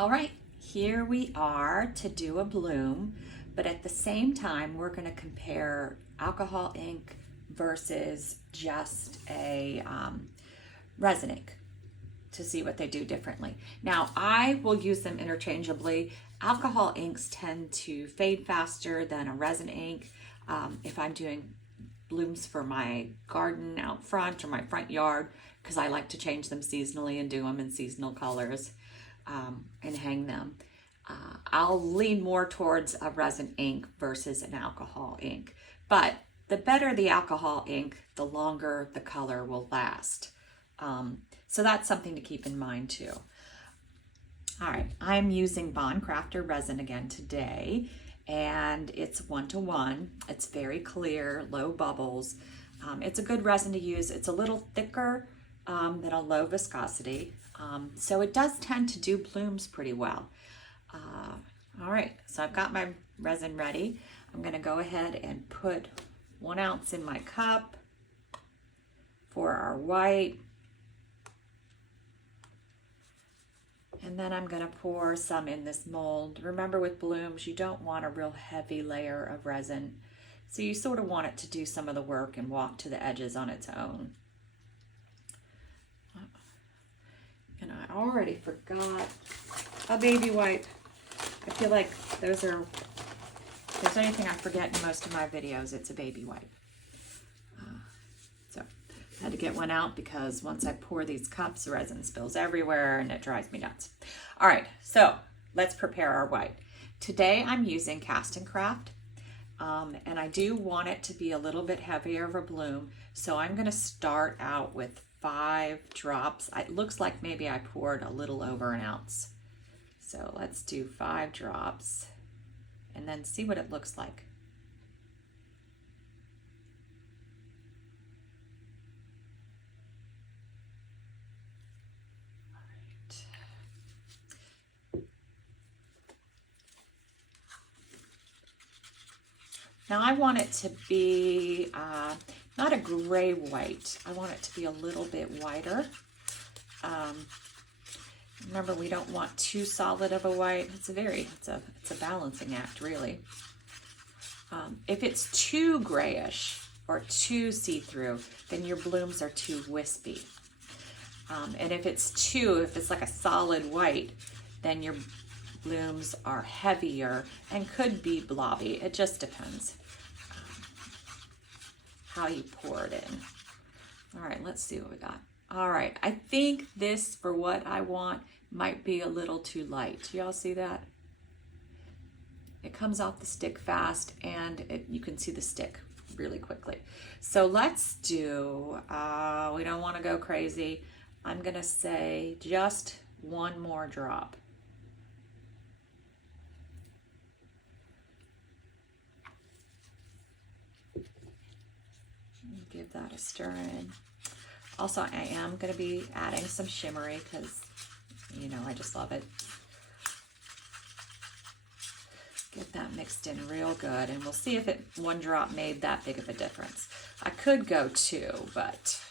All right, here we are to do a bloom, but at the same time, we're going to compare alcohol ink versus just a resin ink to see what they do differently. Now, I will use them interchangeably. Alcohol inks tend to fade faster than a resin ink. If I'm doing blooms for my garden out front or my front yard, because I like to change them seasonally and do them in seasonal colors and hang them. I'll lean more towards a resin ink versus an alcohol ink. But the better the alcohol ink, the longer the color will last. So that's something to keep in mind too. All right, I'm using Bond Crafter resin again today, and it's 1:1. It's very clear, low bubbles. It's a good resin to use. It's a little thicker than a low viscosity, so it does tend to do blooms pretty well. All right, so I've got my resin ready. I'm gonna go ahead and put 1 ounce in my cup for our white. And then I'm gonna pour some in this mold. Remember, with blooms, you don't want a real heavy layer of resin. So you sort of want it to do some of the work and walk to the edges on its own. And I already forgot a baby wipe. I feel like if there's anything I forget in most of my videos, it's a baby wipe. So I had to get one out because once I pour these cups, the resin spills everywhere and it drives me nuts. All right, so let's prepare our white. Today I'm using Cast and Craft, and I do want it to be a little bit heavier of a bloom. So I'm gonna start out with 5 drops. It looks like maybe I poured a little over 1 ounce. So let's do 5 drops and then see what it looks like. Now I want it to be not a gray white. I want it to be a little bit whiter. Remember, we don't want too solid of a white. It's a balancing act, really. If it's too grayish or too see-through, then your blooms are too wispy. And if it's like a solid white, then your blooms are heavier and could be blobby. It just depends how you pour it in. All right, let's see what we got. All right, I think this, for what I want, might be a little too light. Do y'all see that? It comes off the stick fast, and you can see the stick really quickly. So let's do, we don't want to go crazy. I'm gonna say just 1 more drop. Give that a stir in. Also, I am going to be adding some shimmery because, you know, I just love it. Get that mixed in real good, and we'll see if 1 drop made that big of a difference. I could go 2, but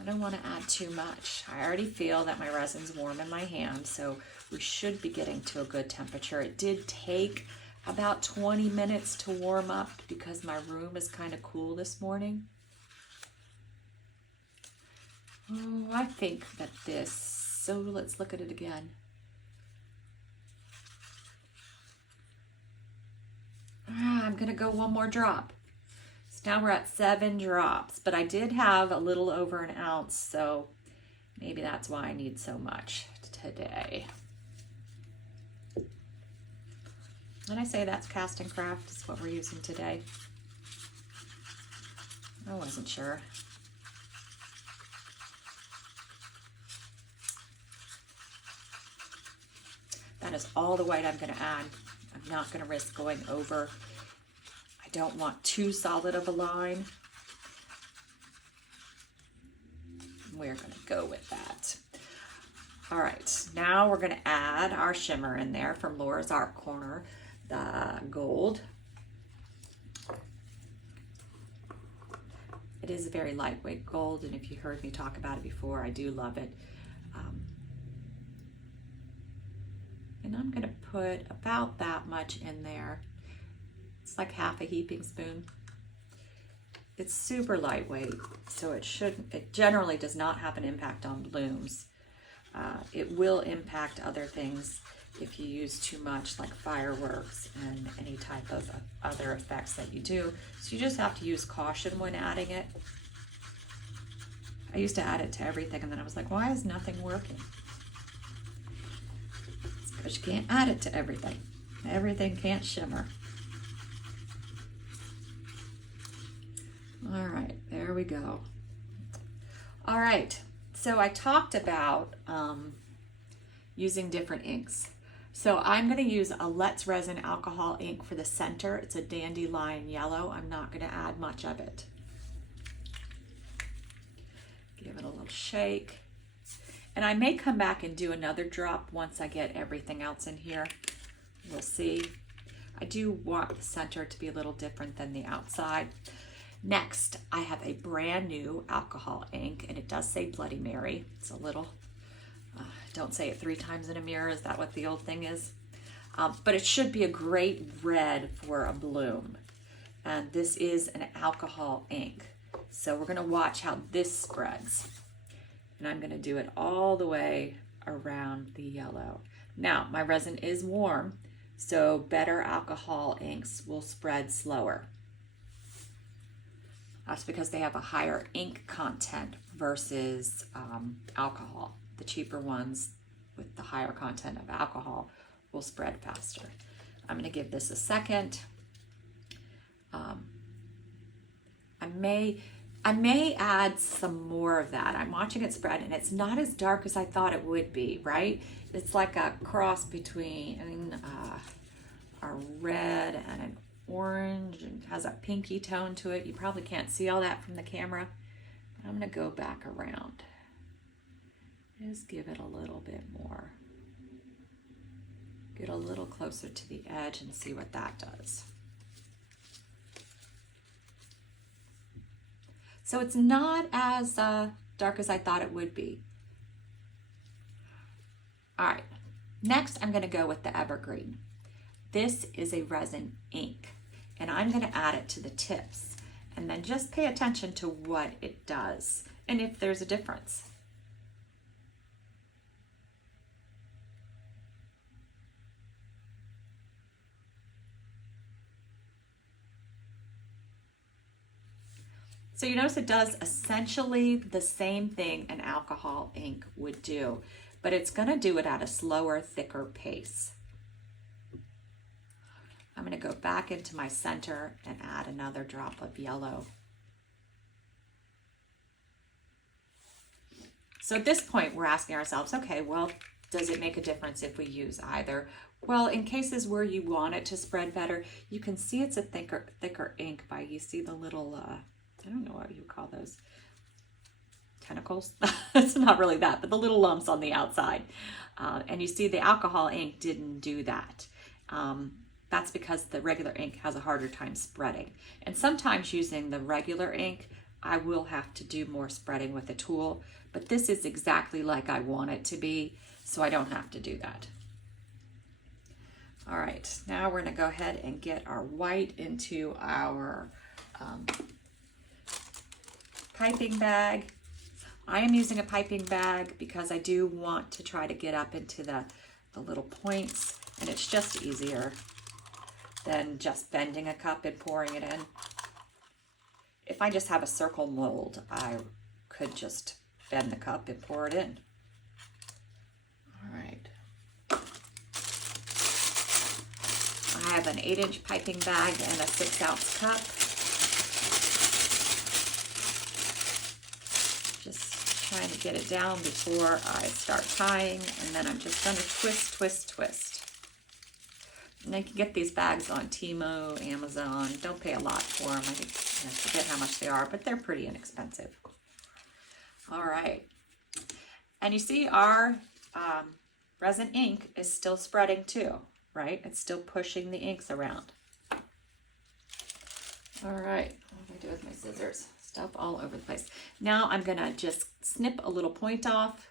I don't want to add too much. I already feel that my resin's warm in my hand, so we should be getting to a good temperature. It did take about 20 minutes to warm up because my room is kind of cool this morning. Oh, I think that so let's look at it again. I'm gonna go 1 more drop. So now we're at 7 drops, but I did have a little over 1 ounce, so maybe that's why I need so much today. And I say that's Cast and Craft is what we're using today. I wasn't sure. That is all the white I'm going to add. I'm not going to risk going over. I don't want too solid of a line. We're going to go with that. All right, now we're going to add our shimmer in there from Laura's Art Corner, the gold. It is a very lightweight gold, and if you heard me talk about it before, I do love it. And I'm gonna put about that much in there. It's like half a heaping spoon. It's super lightweight, so it generally does not have an impact on blooms. It will impact other things if you use too much, like fireworks and any type of other effects that you do. So you just have to use caution when adding it. I used to add it to everything, and then I was like, why is nothing working? It's because you can't add it to everything. Everything can't shimmer. All right, there we go. All right, so I talked about using different inks. So I'm going to use a Let's Resin alcohol ink for the center. It's a dandelion yellow. I'm not going to add much of it. Give it a little shake. And I may come back and do another drop once I get everything else in here. We'll see. I do want the center to be a little different than the outside. Next, I have a brand new alcohol ink, and it does say Bloody Mary. It's a little, don't say it 3 times in a mirror. Is that what the old thing is? But it should be a great red for a bloom. And this is an alcohol ink. So we're gonna watch how this spreads. And I'm gonna do it all the way around the yellow. Now, my resin is warm, so better alcohol inks will spread slower. That's because they have a higher ink content versus alcohol. The cheaper ones with the higher content of alcohol will spread faster. I'm gonna give this a second. I may add some more of that. I'm watching it spread, and it's not as dark as I thought it would be, right? It's like a cross between a red and an orange, and has a pinky tone to it. You probably can't see all that from the camera. I'm gonna go back around. Just give it a little bit more. Get a little closer to the edge and see what that does. So it's not as dark as I thought it would be. All right, next I'm gonna go with the Evergreen. This is a resin ink, and I'm gonna add it to the tips, and then just pay attention to what it does and if there's a difference. So you notice it does essentially the same thing an alcohol ink would do, but it's gonna do it at a slower, thicker pace. I'm gonna go back into my center and add another drop of yellow. So at this point, we're asking ourselves, okay, well, does it make a difference if we use either? Well, in cases where you want it to spread better, you can see it's a thicker ink by, you see the little, I don't know what you call those, tentacles. It's not really that, but the little lumps on the outside. And you see the alcohol ink didn't do that. That's because the regular ink has a harder time spreading. And sometimes using the regular ink, I will have to do more spreading with a tool, but this is exactly like I want it to be, so I don't have to do that. All right, now we're gonna go ahead and get our white into our piping bag. I am using a piping bag because I do want to try to get up into the little points, and it's just easier than just bending a cup and pouring it in. If I just have a circle mold, I could just bend the cup and pour it in. All right. I have an 8-inch piping bag and a 6-ounce cup. Just trying to get it down before I start tying, and then I'm just gonna twist, twist, twist. And you can get these bags on Temu, Amazon. Don't pay a lot for them. I forget how much they are, but they're pretty inexpensive. All right. And you see our resin ink is still spreading too, right? It's still pushing the inks around. All right, what do I do with my scissors? Stuff all over the place. Now I'm gonna just snip a little point off.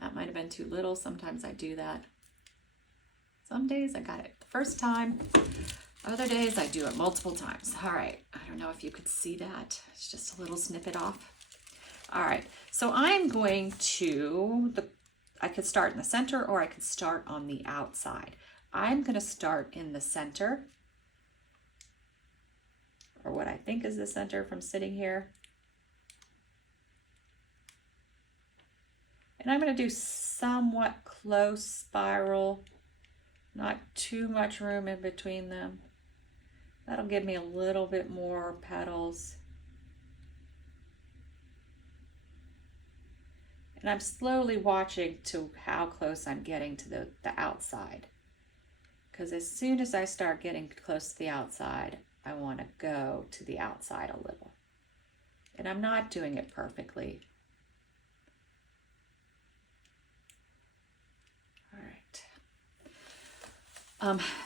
That might have have been too little. Sometimes I do that. Some days I got it the first time. Other days I do it multiple times. All right, I don't know if you could see that. It's just a little snippet off. All right, so I'm going to, I could start in the center or I could start on the outside. I'm gonna start in the center, or what I think is the center from sitting here. And I'm gonna do somewhat close spiral, not too much room in between them. That'll give me a little bit more petals. And I'm slowly watching to how close I'm getting to the outside. Because as soon as I start getting close to the outside, I want to go to the outside a little. And I'm not doing it perfectly. All right.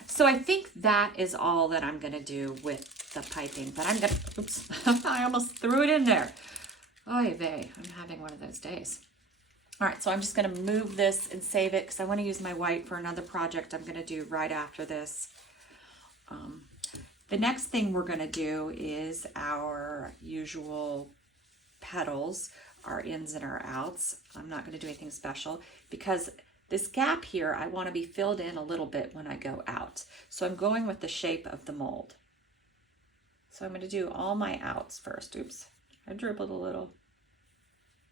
So I think that is all that I'm going to do with the piping. But I'm going to, oops, I almost threw it in there. Oy vey, I'm having one of those days. All right, so I'm just going to move this and save it because I want to use my white for another project I'm going to do right after this. The next thing we're going to do is our usual petals, our ins and our outs. I'm not going to do anything special because this gap here, I want to be filled in a little bit when I go out. So I'm going with the shape of the mold. So I'm going to do all my outs first. Oops, I dribbled a little.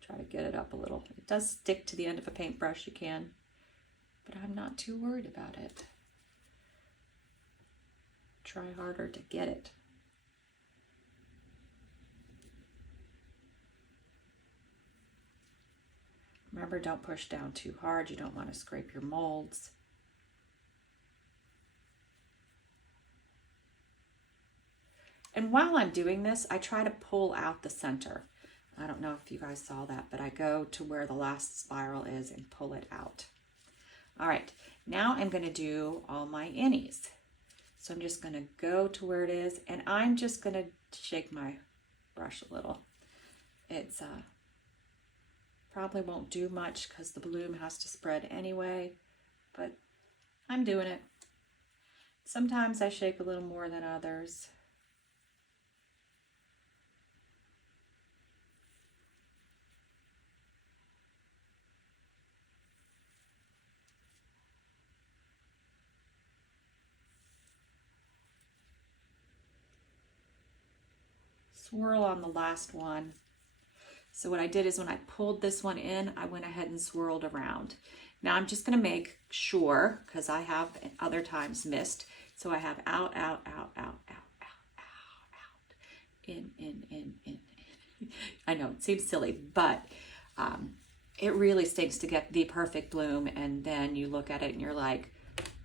Try to get it up a little. It does stick to the end of a paintbrush, you can, but I'm not too worried about it. Try harder to get it. Remember, don't push down too hard. You don't want to scrape your molds. And while I'm doing this, I try to pull out the center. I don't know if you guys saw that, but I go to where the last spiral is and pull it out. All right, now I'm going to do all my innies. So I'm just going to go to where it is, and I'm just going to shake my brush a little. It's probably won't do much because the bloom has to spread anyway, but I'm doing it. Sometimes I shake a little more than others. Swirl on the last one. So what I did is when I pulled this one in, I went ahead and swirled around. Now I'm just going to make sure, because I have other times missed, so I have out, out, out, out, out, out, out, out, in. I know it seems silly, but it really stinks to get the perfect bloom, and then you look at it and you're like,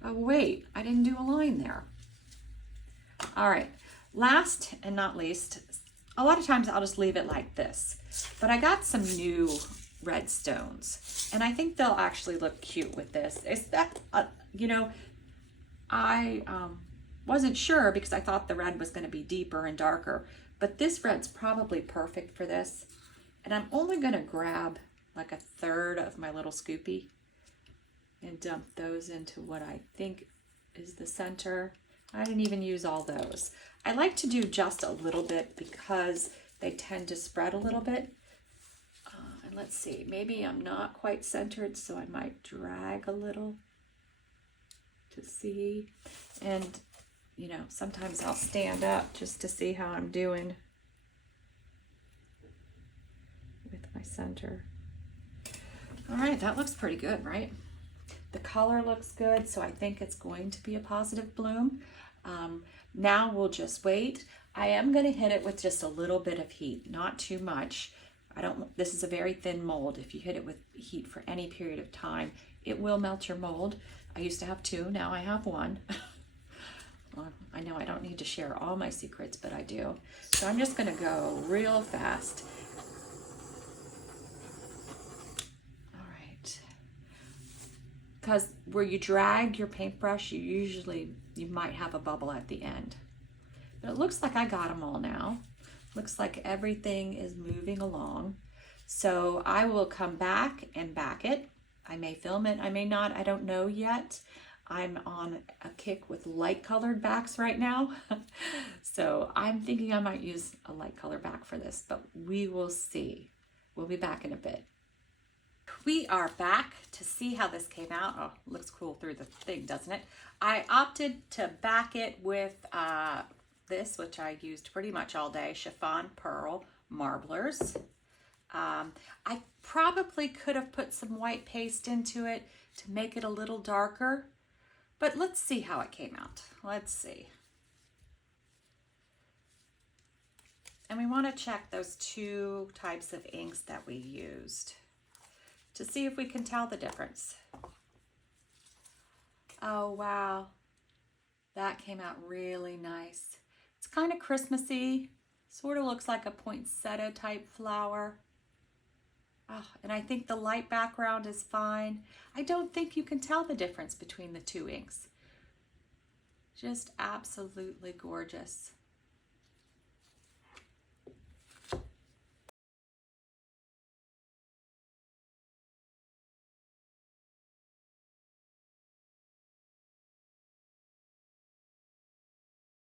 oh wait, I didn't do a line there. All right, last and not least, a lot of times I'll just leave it like this, but I got some new red stones and I think they'll actually look cute with this. Is that, you know, I wasn't sure because I thought the red was going to be deeper and darker, but this red's probably perfect for this. And I'm only going to grab like a third of my little scoopy and dump those into what I think is the center. I didn't even use all those. I like to do just a little bit because they tend to spread a little bit. And let's see, maybe I'm not quite centered, so I might drag a little to see. And, you know, sometimes I'll stand up just to see how I'm doing with my center. All right, that looks pretty good, right? The color looks good, so I think it's going to be a positive bloom. Now we'll just wait. I am going to hit it with just a little bit of heat, not too much. This is a very thin mold. If you hit it with heat for any period of time, it will melt your mold. I used to have two, now I have one. Well, I know I don't need to share all my secrets, but I do. So I'm just going to go real fast. All right. Because where you drag your paintbrush, you might have a bubble at the end. But it looks like I got them all now. Looks like everything is moving along. So I will come back and back it. I may film it, I may not, I don't know yet. I'm on a kick with light colored backs right now. So I'm thinking I might use a light color back for this, but we will see. We'll be back in a bit. We are back to see how this came out. Oh, looks cool through the thing, doesn't it? I opted to back it with this, which I used pretty much all day, chiffon pearl marblers. I probably could have put some white paste into it to make it a little darker, but let's see how it came out. Let's see. And we want to check those two types of inks that we used to see if we can tell the difference. Oh, wow. That came out really nice. It's kind of Christmassy, sort of looks like a poinsettia type flower. Oh, and I think the light background is fine. I don't think you can tell the difference between the two inks. Just absolutely gorgeous.